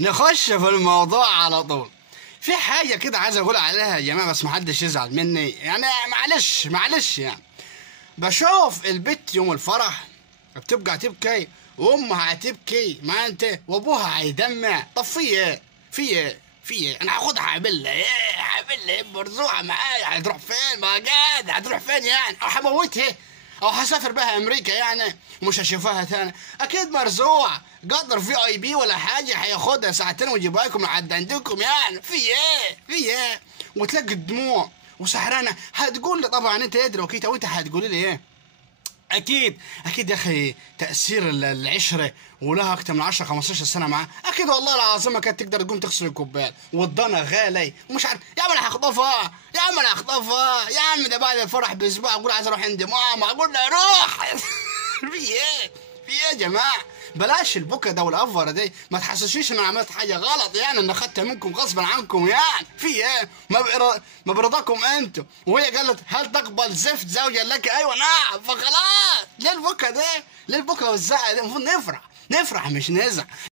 نخش في الموضوع على طول. في حاجة كده عايز أقول عليها يا جماعة، بس محدش يزعل مني يعني، معلش يعني. بشوف البت يوم الفرح بتبقى تبكي، وأمها هتبكي ما أنت، وأبوها هيدمع. طب في إيه أنا هاخدها هعملها مرزوعة معايا، هتروح فين؟ ما قاعد هتروح فين يعني؟ أو هموتها او هسافر بها امريكا يعني ومش هشوفها تاني. اكيد مرزوع قدر في اي بي ولا حاجه، هياخدها ساعتين ويجيبها لكم لحد عندكم يعني. في ايه وتلاقي الدموع وسهرانه. هتقول لي طبعا انت ادري وكيتا، وانت هتقولي لي ايه؟ اكيد يا اخي، تاثير العشره ولها اكتر من 10 15 سنه معاه. اكيد والله العظيم ما كانت تقدر تقوم تغسل الكوبايه، والضنا غالي ومش عارف. يا عم انا هخطفها يا عم، ده بعد الفرح باسبوع اقول عايز اروح عند ماما، اقول لها روح. في ايه يا جماعه؟ بلاش البكا ده والافوره دي، ما تحسسنيش ان انا عملت حاجه غلط يعني، ان اخدتها منكم غصبا عنكم يعني. في ايه؟ ما برضاكم انتوا. وهي قالت هل تقبل زفت زوجا لك؟ ايوه نعم. فخلاص، ليه البكا ده؟ ليه البكا والزعل ده؟ المفروض نفرح مش نزعل.